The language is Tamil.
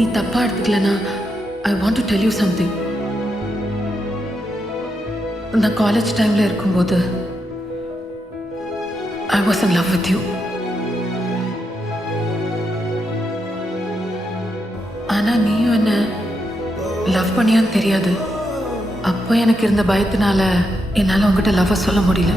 நீ தப்பா எடுத்துக்கலனா I want to tell you something. நான் காலேஜ் டைம்ல இருக்கும்போது I was in love with you. ஆனா நீயும் என்ன லவ் பண்ணியான்னு தெரியாது. அப்போ எனக்கு இருந்த பயத்தினால என்னால் உங்ககிட்ட லவ்வை சொல்ல முடியல.